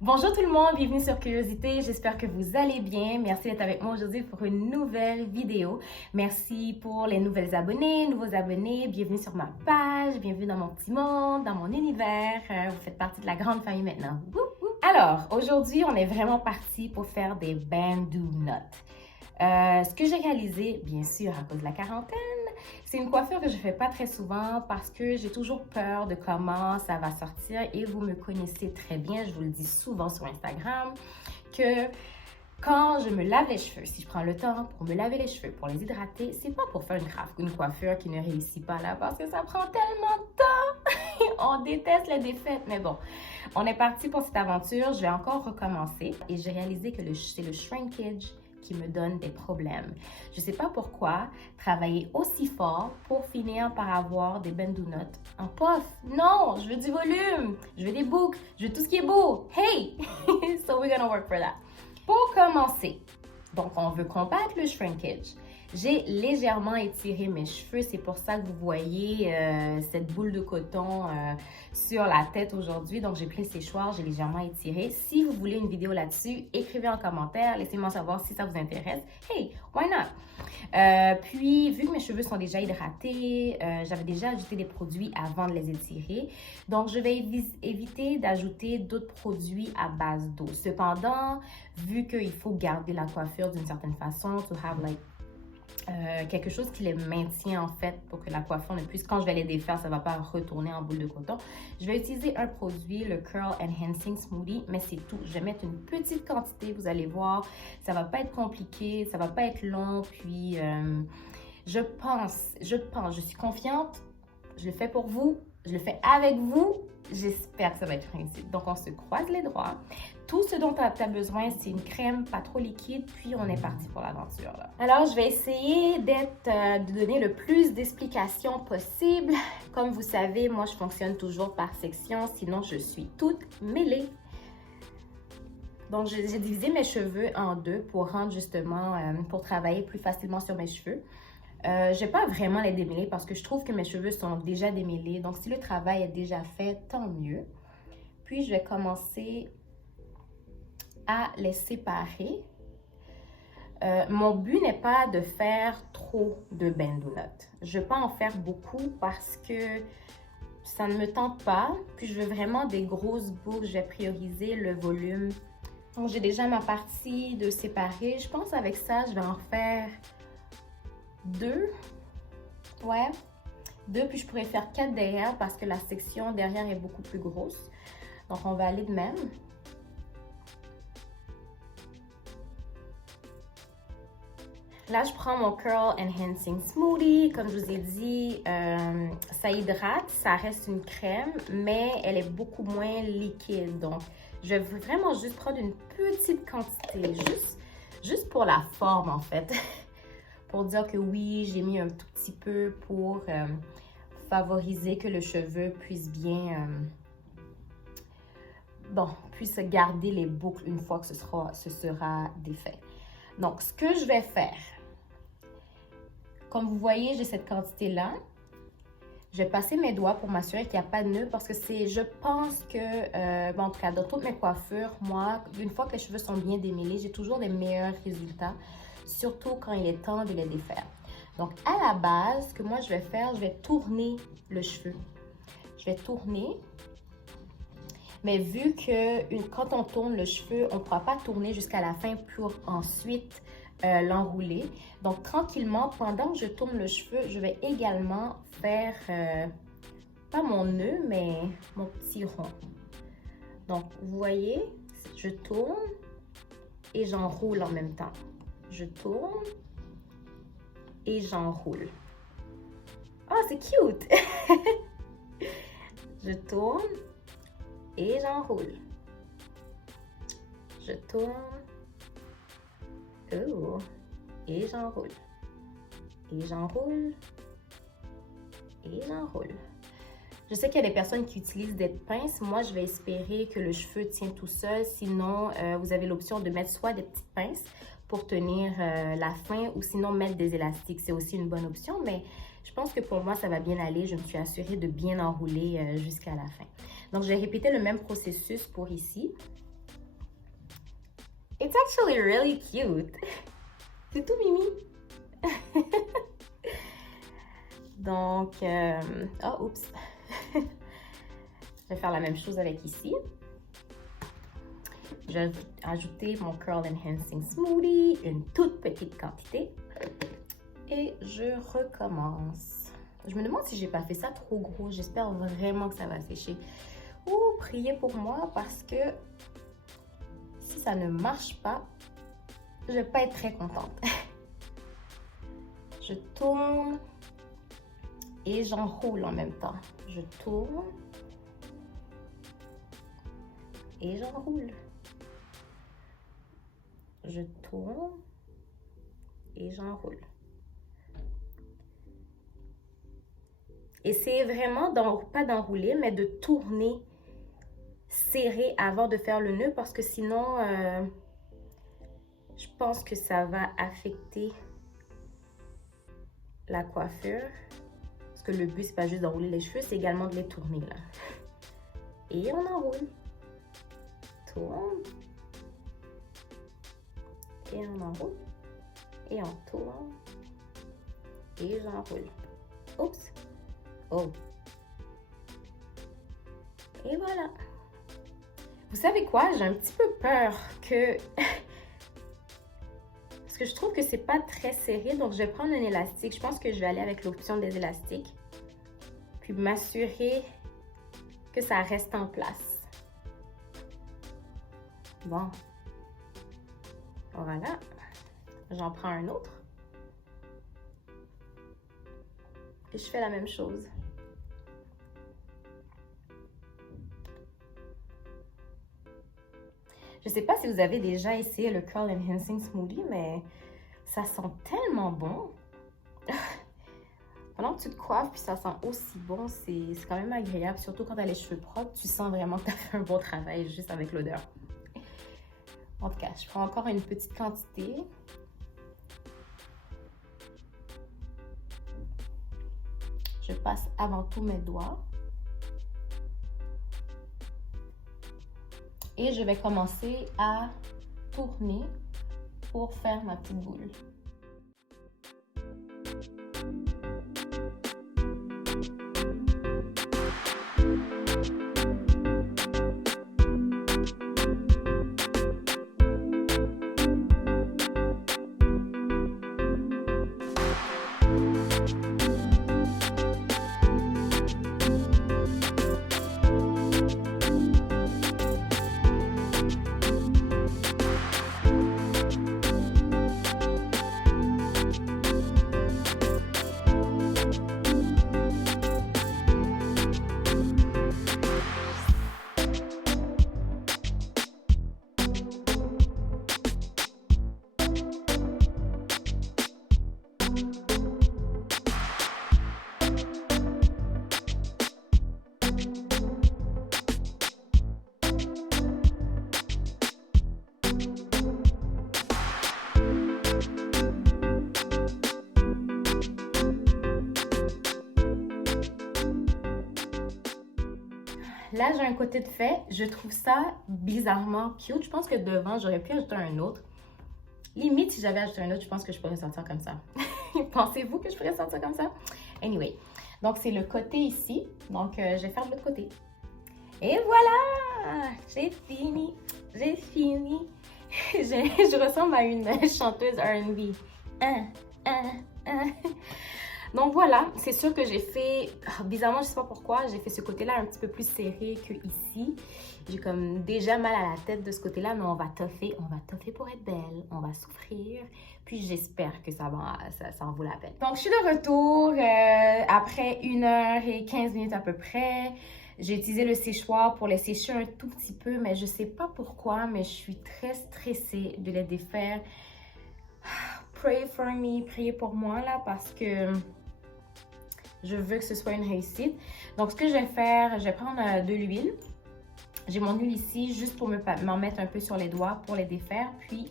Bonjour tout le monde, bienvenue sur Curiosité, j'espère que vous allez bien. Merci d'être avec moi aujourd'hui pour une nouvelle vidéo. Merci pour les nouveaux abonnés, bienvenue sur ma page, bienvenue dans mon petit monde, dans mon univers. Vous faites partie de la grande famille maintenant. Alors, aujourd'hui, on est vraiment parti pour faire des bandeau knots. Ce que j'ai réalisé, bien sûr, à cause de la quarantaine, c'est une coiffure que je ne fais pas très souvent parce que j'ai toujours peur de comment ça va sortir et vous me connaissez très bien, je vous le dis souvent sur Instagram, que quand je me lave les cheveux, si je prends le temps pour me laver les cheveux, pour les hydrater, c'est pas pour faire une coiffure qui ne réussit pas là parce que ça prend tellement de temps. On déteste les défaites, mais bon, on est parti pour cette aventure. Je vais encore recommencer et j'ai réalisé que c'est le shrinkage qui me donne des problèmes. Je sais pas pourquoi travailler aussi fort pour finir par avoir des bandeau knots en puff. Non, je veux du volume, je veux des boucles, je veux tout ce qui est beau. Hey! So we're gonna work for that. Pour commencer, donc on veut combattre le shrinkage. J'ai légèrement étiré mes cheveux, c'est pour ça que vous voyez cette boule de coton sur la tête aujourd'hui. Donc j'ai pris le séchoir, j'ai légèrement étiré. Si vous voulez une vidéo là-dessus, écrivez en commentaire, laissez-moi savoir si ça vous intéresse. Hey, why not? Puis vu que mes cheveux sont déjà hydratés, j'avais déjà ajouté des produits avant de les étirer. Donc je vais éviter d'ajouter d'autres produits à base d'eau. Cependant, vu qu'il faut garder la coiffure d'une certaine façon, to have like quelque chose qui les maintient en fait pour que la coiffure ne puisse, quand je vais les défaire, ça ne va pas retourner en boule de coton. Je vais utiliser un produit, le Curl Enhancing Smoothie, mais c'est tout. Je vais mettre une petite quantité, vous allez voir, ça ne va pas être compliqué, ça ne va pas être long, puis je suis confiante, je le fais pour vous, je le fais avec vous, j'espère que ça va être réussi. Donc on se croise les doigts. Tout ce dont tu as besoin, c'est une crème pas trop liquide, puis on est parti pour l'aventure. Alors, je vais essayer de donner le plus d'explications possible. Comme vous savez, moi, je fonctionne toujours par section, sinon je suis toute mêlée. Donc, j'ai divisé mes cheveux en deux pour rendre justement, pour travailler plus facilement sur mes cheveux. Je vais pas vraiment les démêler parce que je trouve que mes cheveux sont déjà démêlés. Donc, si le travail est déjà fait, tant mieux. Puis, je vais commencer à les séparer. Mon but n'est pas de faire trop de bandeau knots. Je ne veux pas en faire beaucoup parce que ça ne me tente pas. Puis je veux vraiment des grosses boucles. Je vais prioriser le volume. Donc j'ai déjà ma partie de séparer. Je pense avec ça, je vais en faire 2. Ouais, 2. Puis je pourrais faire 4 derrière parce que la section derrière est beaucoup plus grosse. Donc on va aller de même. Là, je prends mon Curl Enhancing Smoothie. Comme je vous ai dit, ça hydrate, ça reste une crème, mais elle est beaucoup moins liquide. Donc, je veux vraiment juste prendre une petite quantité, juste pour la forme, en fait. Pour dire que oui, j'ai mis un tout petit peu pour favoriser que le cheveu puisse bien... puisse garder les boucles une fois que ce sera défait. Donc, ce que je vais faire, comme vous voyez, j'ai cette quantité-là. Je vais passer mes doigts pour m'assurer qu'il n'y a pas de nœud parce que je pense que, en tout cas, dans toutes mes coiffures, moi, une fois que les cheveux sont bien démêlés, j'ai toujours des meilleurs résultats, surtout quand il est temps de les défaire. Donc, à la base, ce que moi, je vais faire, je vais tourner le cheveu. Je vais tourner. Mais vu que quand on tourne le cheveu, on ne pourra pas tourner jusqu'à la fin pour ensuite l'enrouler. Donc, tranquillement, pendant que je tourne le cheveu, je vais également faire, pas mon nœud, mais mon petit rond. Donc, vous voyez, je tourne et j'enroule en même temps. Je tourne et j'enroule. Oh, c'est cute! Je tourne et j'enroule. Je tourne. Oh. Et j'enroule. Et j'enroule. Et j'enroule. Je sais qu'il y a des personnes qui utilisent des pinces. Moi, je vais espérer que le cheveu tient tout seul. Sinon, vous avez l'option de mettre soit des petites pinces pour tenir la fin ou sinon mettre des élastiques. C'est aussi une bonne option, mais je pense que pour moi, ça va bien aller. Je me suis assurée de bien enrouler jusqu'à la fin. Donc, je vais répéter le même processus pour ici. It's actually really cute. C'est tout mimi. Donc, oh, oups. Je vais faire la même chose avec ici. Je vais ajouter mon Curl Enhancing Smoothie, une toute petite quantité. Et je recommence. Je me demande si j'ai pas fait ça trop gros. J'espère vraiment que ça va sécher. Ou priez pour moi parce que si ça ne marche pas, je vais pas être très contente. Je tourne et j'enroule en même temps. Je tourne et j'enroule. Je tourne et j'enroule. Essayez vraiment, pas d'enrouler, mais de tourner serré avant de faire le nœud parce que sinon, je pense que ça va affecter la coiffure. Parce que le but, c'est pas juste d'enrouler les cheveux, c'est également de les tourner là. Et on enroule. Tourne. Et on enroule. Et on tourne. Et j'enroule. Oups. Oh. Et voilà. Vous savez quoi? J'ai un petit peu peur que... Parce que je trouve que c'est pas très serré, donc je vais prendre un élastique. Je pense que je vais aller avec l'option des élastiques. Puis m'assurer que ça reste en place. Bon. Voilà. J'en prends un autre. Et je fais la même chose. Je sais pas si vous avez déjà essayé le Curl Enhancing Smoothie, mais ça sent tellement bon. Pendant que tu te coiffes puis ça sent aussi bon, c'est quand même agréable. Surtout quand tu as les cheveux propres, tu sens vraiment que tu as fait un bon travail juste avec l'odeur. En tout cas, je prends encore une petite quantité. Je passe avant tout mes doigts. Et je vais commencer à tourner pour faire ma petite boule. Là, j'ai un côté de fait. Je trouve ça bizarrement cute. Je pense que devant, j'aurais pu ajouter un autre. Limite, si j'avais ajouté un autre, je pense que je pourrais sortir comme ça. Pensez-vous que je pourrais sortir comme ça? Anyway, donc c'est le côté ici. Donc, je vais faire de l'autre côté. Et voilà! J'ai fini. J'ai fini. Je ressemble à une chanteuse R&B. Donc voilà, c'est sûr que j'ai fait, bizarrement, je sais pas pourquoi, j'ai fait ce côté-là un petit peu plus serré que ici. J'ai comme déjà mal à la tête de ce côté-là, mais on va toffer pour être belle, on va souffrir. Puis j'espère que ça en vaut la peine. Donc je suis de retour après 1h15 à peu près. J'ai utilisé le séchoir pour les sécher un tout petit peu, mais je sais pas pourquoi, mais je suis très stressée de les défaire. Pray for me, priez pour moi là, parce que je veux que ce soit une réussite. Donc, ce que je vais faire, je vais prendre de l'huile. J'ai mon huile ici juste pour m'en mettre un peu sur les doigts pour les défaire. Puis,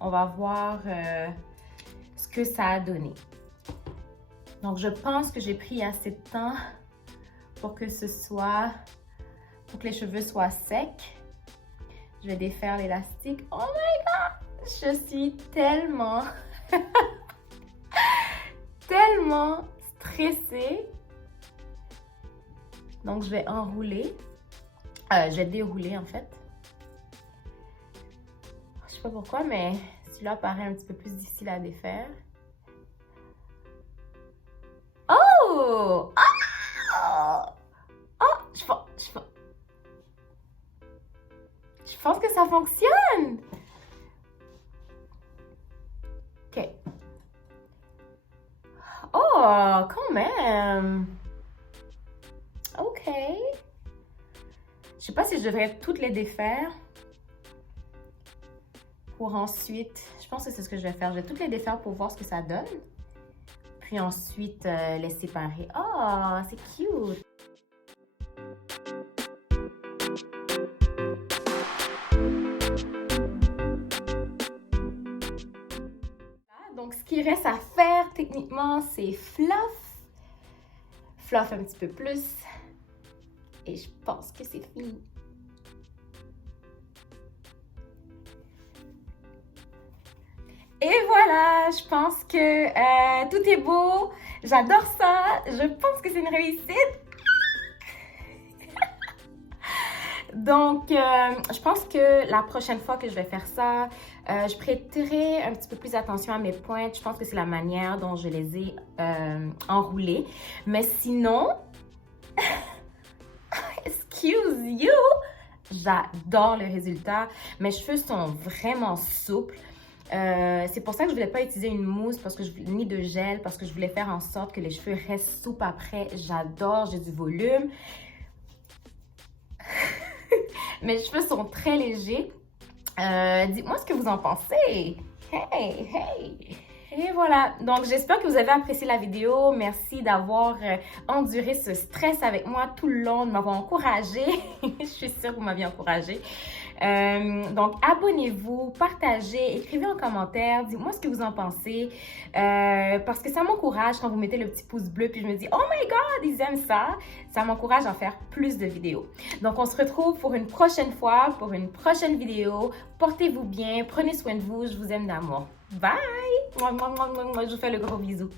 on va voir ce que ça a donné. Donc, je pense que j'ai pris assez de temps pour que les cheveux soient secs. Je vais défaire l'élastique. Oh my God! Je suis tellement, tellement stressée. Donc, je vais enrouler. Je vais dérouler, en fait. Je sais pas pourquoi, mais celui-là paraît un petit peu plus difficile à défaire. Oh! Ah! Oh! Je pense que ça fonctionne! OK. Oh, quand même! OK. Je sais pas si je devrais toutes les défaire. Pour ensuite, je pense que c'est ce que je vais faire. Je vais toutes les défaire pour voir ce que ça donne. Puis ensuite, les séparer. Oh, c'est cute! Donc, ce qui reste à faire, techniquement, c'est fluff. Fluff un petit peu plus. Et je pense que c'est fini. Et voilà, je pense que tout est beau. J'adore ça. Je pense que c'est une réussite. Donc, je pense que la prochaine fois que je vais faire ça, je prêterai un petit peu plus attention à mes pointes. Je pense que c'est la manière dont je les ai enroulées. Mais sinon, excuse you, j'adore le résultat. Mes cheveux sont vraiment souples. C'est pour ça que je voulais pas utiliser une mousse ni de gel parce que je voulais faire en sorte que les cheveux restent souples après. J'adore, j'ai du volume. Mes cheveux sont très légers. Dites-moi ce que vous en pensez. Hey, hey! Et voilà, donc j'espère que vous avez apprécié la vidéo. Merci d'avoir enduré ce stress avec moi tout le long, de m'avoir encouragée. Je suis sûre que vous m'aviez encouragée. Donc, abonnez-vous, partagez, écrivez en commentaire, dites-moi ce que vous en pensez. Parce que ça m'encourage quand vous mettez le petit pouce bleu puis je me dis « Oh my God, ils aiment ça! » Ça m'encourage à faire plus de vidéos. Donc, on se retrouve pour une prochaine fois, pour une prochaine vidéo. Portez-vous bien, prenez soin de vous, je vous aime d'amour. Bye! Moi, je vous fais le gros bisou.